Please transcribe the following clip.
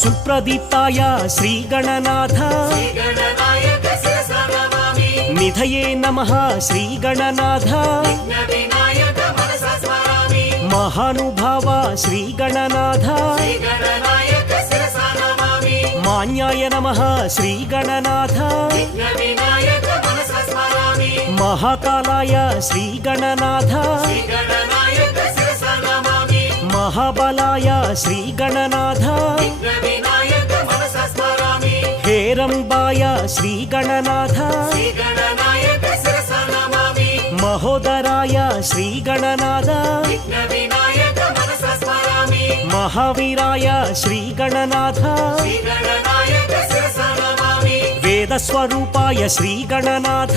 सुप्रदीप्ताय श्रीगणनाथ निधये नमः श्रीगणनाथ महानुभाव श्रीगणनाथ मान्याय नमः श्रीगणनाथ महाकालाय श्रीगणनाथ महाबलाय श्रीगणनाथ हेरम्बाय श्रीगणनाथ महोदराय श्रीगणनाथ महावीराय श्रीगणनाथ वेदस्वरूपाय श्रीगणनाथ